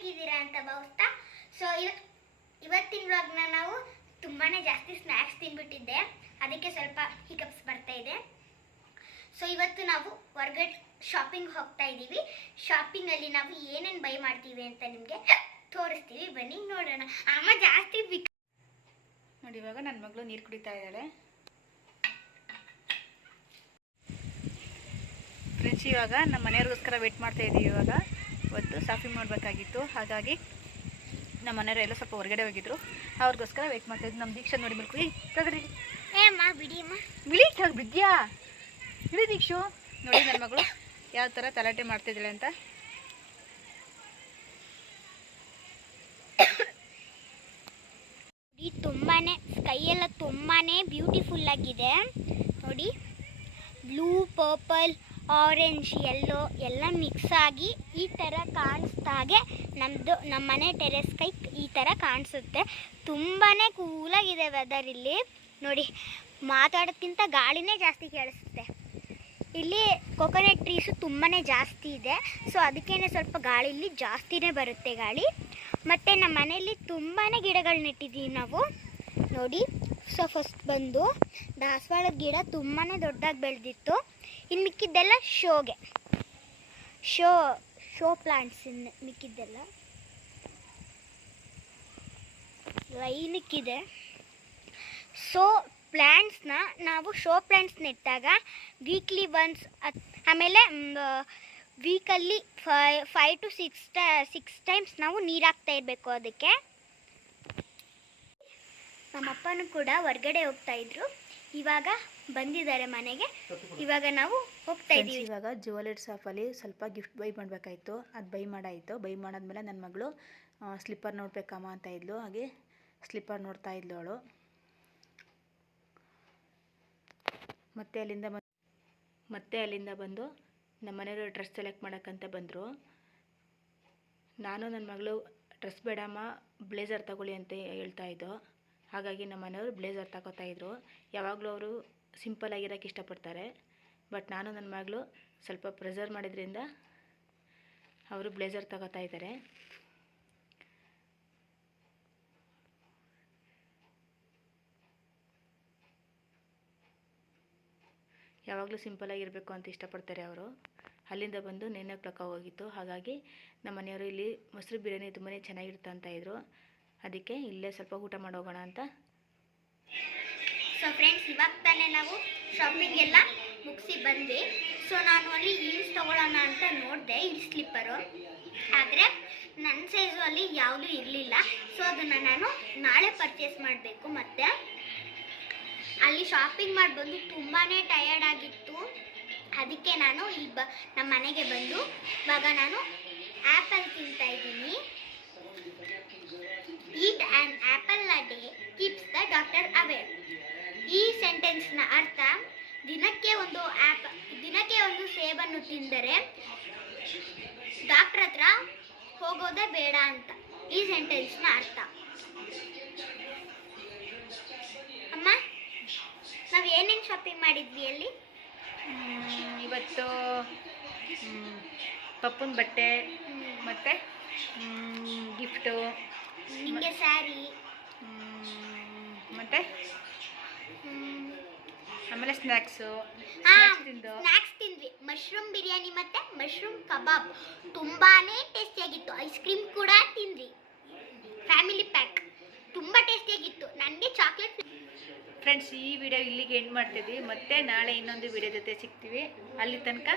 ಹೇಗಿದ್ದೀರಾ ಅಂತ ಭಾವಿಸ್ತಾ? ಸೊ ಇವತ್ತಿನ ವ್ಲಾಗ್ನ ನಾವು ತುಂಬಾ ಜಾಸ್ತಿ ಸ್ನ್ಯಾಕ್ಸ್ ತಿನ್ಬಿಟ್ಟಿದ್ದೆ. ಅದಕ್ಕೆ ಸ್ವಲ್ಪ ಹಿಕಪ್ಸ್ ಬರ್ತಾ ಇದೆ. ಸೊ ಇವತ್ತು ನಾವು ಹೊರಗಡೆ ಶಾಪಿಂಗ್ ಹೋಗ್ತಾ ಇದ್ದೀವಿ. ಶಾಪಿಂಗಲ್ಲಿ ನಾವು ಏನೇನು ಬೈ ಮಾಡ್ತೀವಿ ಅಂತ ನಿಮಗೆ ತೋರಿಸ್ತೀವಿ. ಬನ್ನಿ ನೋಡೋಣ. ಅಮ್ಮ ಜಾಸ್ತಿ ಬಿಕ್ ನೋಡಿ, ಇವಾಗ ನನ್ನ ಮಗಳು ನೀರು ಕುಡಿತಾ ಇದ್ದಾಳೆ. ಫ್ರೆಂಡ್ಸ್ ಇವಾಗ ನಮ್ಮ ಮನೆಯವ್ರಿಗೋಸ್ಕರ ವೇಟ್ ಮಾಡ್ತಾ ಇದ್ದೀವಿ ಇವಾಗ. ಇವತ್ತು ಶಾಪಿಂಗ್ ಮಾಡಬೇಕಾಗಿತ್ತು. ಹಾಗಾಗಿ ನಮ್ಮ ಮನೆಯವರು ಎಲ್ಲ ಸ್ವಲ್ಪ ಹೊರಗಡೆ ಹೋಗಿದ್ರು. ಅವ್ರಿಗೋಸ್ಕರ ವೇಟ್ ಮಾಡ್ತಾ ಇದ್ವಿ. ನಮ್ಮ ದೀಕ್ಷಾ ನೋಡಿ ಬಿಡ್ಕೊಳ್ಳಿ ತಗೊಳ್ಳಿ ಬಿಡಿ ಬಿಳಿ ಹಾಗೆ ಬಿದ್ಯಾ ಇಳಿ ದೀಕ್ಷು. ನೋಡಿ ನನ್ನ ಮಗಳು ಯಾವ ಥರ ತಲಾಟೆ ಮಾಡ್ತಿದ್ದಾಳೆ ಅಂತ. ತುಂಬಾ ತುಂಬಾನೇ ಸ್ಕೈ ಎಲ್ಲ ತುಂಬಾನೇ ಬ್ಯೂಟಿಫುಲ್ ಆಗಿದೆ. ನೋಡಿ ಬ್ಲೂ ಪರ್ಪಲ್ ಆರೆಂಜ್ ಎಲ್ಲೋ ಎಲ್ಲ ಮಿಕ್ಸ್ ಆಗಿ ಈ ಥರ ಕಾಣಿಸ್ದಾಗೆ ನಮ್ಮದು ನಮ್ಮ ಮನೆ ಟೆರೆಸ್ ಕೈ ಈ ಥರ ಕಾಣಿಸುತ್ತೆ. ತುಂಬಾ ಕೂಲಾಗಿದೆ ವೆದರ್ ಇಲ್ಲಿ. ನೋಡಿ ಮಾತಾಡೋದಕ್ಕಿಂತ ಗಾಳಿನೇ ಜಾಸ್ತಿ ಕೇಳಿಸುತ್ತೆ. ಇಲ್ಲಿ ಕೊಕೊನೆಟ್ ಟ್ರೀಸು ತುಂಬಾ ಜಾಸ್ತಿ ಇದೆ. ಸೊ ಅದಕ್ಕೇನೆ ಸ್ವಲ್ಪ ಗಾಳಿ ಇಲ್ಲಿ ಜಾಸ್ತಿನೇ ಬರುತ್ತೆ ಗಾಳಿ. ಮತ್ತು ನಮ್ಮ ಮನೆಯಲ್ಲಿ ತುಂಬಾ ಗಿಡಗಳು ನೆಟ್ಟಿದ್ದೀವಿ ನಾವು. ನೋಡಿ ಸೊ ಫಸ್ಟ್ ಬಂದು ದಾಸವಾಳದ ಗಿಡ ತುಂಬಾ ದೊಡ್ಡದಾಗಿ ಬೆಳೆದಿತ್ತು. ಇನ್ನು ಮಿಕ್ಕಿದ್ದೆಲ್ಲ ಶೋಗೆ. ಶೋ ಶೋ ಪ್ಲಾಂಟ್ಸ್ ಇನ್ನು ಮಿಕ್ಕಿದ್ದೆಲ್ಲ. ಲೈನಿಕ್ಕಿದೆ ಸೊ ಪ್ಲ್ಯಾಂಟ್ಸ್ನ ನಾವು ಶೋ ಪ್ಲ್ಯಾಂಟ್ಸ್ ನೆಟ್ಟಾಗ ವೀಕ್ಲಿ ಒನ್ಸ್ ಆಮೇಲೆ ವೀಕಲ್ಲಿ five five to six six times ನಾವು ನೀರು ಹಾಕ್ತಾ ಇರಬೇಕು ಅದಕ್ಕೆ. ನಮ್ಮಪ್ಪನೂ ಕೂಡ ಹೊರ್ಗಡೆ ಹೋಗ್ತಾ ಇದ್ರು. ಇವಾಗ ಬಂದಿದ್ದಾರೆ ಮನೆಗೆ. ಇವಾಗ ನಾವು ಹೋಗ್ತಾ ಇದ್ದೀವಿ. ಇವಾಗ ಜುವೆಲರಿ ಶಾಪಲ್ಲಿ ಸ್ವಲ್ಪ ಗಿಫ್ಟ್ ಬೈ ಮಾಡಬೇಕಾಯಿತು. ಅದು ಬೈ ಮಾಡಾಯಿತು. ಬೈ ಮಾಡಾದ್ಮೇಲೆ ನನ್ನ ಮಗಳು ಸ್ಲಿಪ್ಪರ್ ನೋಡ್ಬೇಕಮ್ಮ ಅಂತ ಇದ್ಲು. ಹಾಗೆ ಸ್ಲಿಪ್ಪರ್ ನೋಡ್ತಾ ಇದ್ಲು ಅವಳು. ಮತ್ತೆ ಅಲ್ಲಿಂದ ಮತ್ತೆ ಅಲ್ಲಿಂದ ಬಂದು ನಮ್ಮ ಮನೆಯವರು ಡ್ರೆಸ್ ಸೆಲೆಕ್ಟ್ ಮಾಡೋಕ್ಕಂತ ಬಂದರು. ನಾನು ನನ್ನ ಮಗಳು ಡ್ರೆಸ್ ಬೇಡಮ್ಮ ಬ್ಲೇಸರ್ ತಗೊಳ್ಳಿ ಅಂತ ಹೇಳ್ತಾ ಇದ್ದೋ. ಹಾಗಾಗಿ ನಮ್ಮ ಮನೆಯವರು ಬ್ಲೇಝರ್ ತಗೋತಾ ಇದ್ರು. ಯಾವಾಗಲೂ ಅವರು ಸಿಂಪಲ್ ಆಗಿರೋಕ್ಕೆ ಇಷ್ಟಪಡ್ತಾರೆ. ಬಟ್ ನಾನು ನನ್ನ ಮಗಳು ಸ್ವಲ್ಪ ಪ್ರೆಸರ್ ಮಾಡಿದ್ರಿಂದ ಅವರು ಬ್ಲೇಝರ್ ತಗೋತಾ ಇದ್ದಾರೆ. ಯಾವಾಗಲೂ ಸಿಂಪಲಾಗಿರಬೇಕು ಅಂತ ಇಷ್ಟಪಡ್ತಾರೆ ಅವರು. ಅಲ್ಲಿಂದ ಬಂದು ನೆನೆ ಹಾಕ್ಲಕ್ಕ ಹೋಗಿತ್ತು. ಹಾಗಾಗಿ ನಮ್ಮ ಮನೆಯವರು ಇಲ್ಲಿ ಮೊಸರು ಬಿರಿಯಾನಿ ತುಂಬಾ ಚೆನ್ನಾಗಿರುತ್ತೆ ಅಂತ ಇದ್ರು. ಅದಕ್ಕೆ ಇಲ್ಲೇ ಸ್ವಲ್ಪ ಊಟ ಮಾಡೋಗೋಣ ಅಂತ. ಸೊ ಫ್ರೆಂಡ್ಸ್ ಇವಾಗ ತಾನೇ ನಾವು ಶಾಪಿಂಗ್ ಎಲ್ಲ ಮುಗಿಸಿ ಬಂದ್ವಿ. ಸೊ ನಾನು ಅಲ್ಲಿ ಹೀಲ್ಸ್ ತಗೊಳ್ಳೋಣ ಅಂತ ನೋಡಿದೆ ಈ ಸ್ಲಿಪ್ಪರು ಆದರೆ ನನ್ನ ಸೈಜು ಅಲ್ಲಿ ಯಾವುದೂ ಇರಲಿಲ್ಲ. ಸೊ ಅದನ್ನು ನಾನು ನಾಳೆ ಪರ್ಚೇಸ್ ಮಾಡಬೇಕು ಮತ್ತು. ಅಲ್ಲಿ ಶಾಪಿಂಗ್ ಮಾಡಿ ಬಂದು ತುಂಬಾ ಟಯರ್ಡ್ ಆಗಿತ್ತು. ಅದಕ್ಕೆ ನಾನು ಇಲ್ಲಿ ಬ ನಮ್ಮ ಮನೆಗೆ ಬಂದು ಇವಾಗ ನಾನು ಆ್ಯಪಲ್ ತಿಂತಾ ಇದ್ದೀನಿ. Eat an apple a day keeps the doctor away ಈ ಸೆಂಟೆನ್ಸ್ನ ಅರ್ಥ ದಿನಕ್ಕೆ ಒಂದು ಆ್ಯಪ್ ದಿನಕ್ಕೆ ಒಂದು ಸೇಬನ್ನು ತಿಂದರೆ ಡಾಕ್ಟರ್ ಹತ್ರ ಹೋಗೋದೇ ಬೇಡ ಅಂತ. ಈ ಸೆಂಟೆನ್ಸ್ನ ಅರ್ಥ. ಅಮ್ಮ ನಾವು ಏನೇನು ಶಾಪಿಂಗ್ ಮಾಡಿದ್ವಿ ಅಲ್ಲಿ? ಇವತ್ತು ಪಪ್ಪನ ಬಟ್ಟೆ ಮತ್ತು ಗಿಫ್ಟು ನಿಮಗೆ ಸ್ಯಾರಿ ಮತ್ತೆ? ಆಮೇಲೆ ಸ್ನ್ಯಾಕ್ಸು ತಿಂದು. ಸ್ನ್ಯಾಕ್ಸ್ ತಿಂದ್ವಿ. ಮಶ್ರೂಮ್ ಬಿರಿಯಾನಿ ಮತ್ತೆ ಮಶ್ರೂಮ್ ಕಬಾಬ್. ತುಂಬಾನೇ ಟೇಸ್ಟಿಯಾಗಿತ್ತು ಐಸ್ ಕ್ರೀಮ್ ಕೂಡ ತಿಂದ್ವಿ. ಫ್ಯಾಮಿಲಿ ಪ್ಯಾಕ್ ತುಂಬಾ ಟೇಸ್ಟಿಯಾಗಿತ್ತು ನನಗೆ ಚಾಕ್ಲೇಟ್ ಫ್ರೆಂಡ್ಸ್ ಈ ವಿಡಿಯೋ ಇಲ್ಲಿಗೆ ಎಂಡ್ ಮಾಡ್ತಿದ್ವಿ. ಮತ್ತೆ ನಾಳೆ ಇನ್ನೊಂದು ವಿಡಿಯೋ ಜೊತೆ ಸಿಗ್ತೀವಿ. ಅಲ್ಲಿ ತನಕ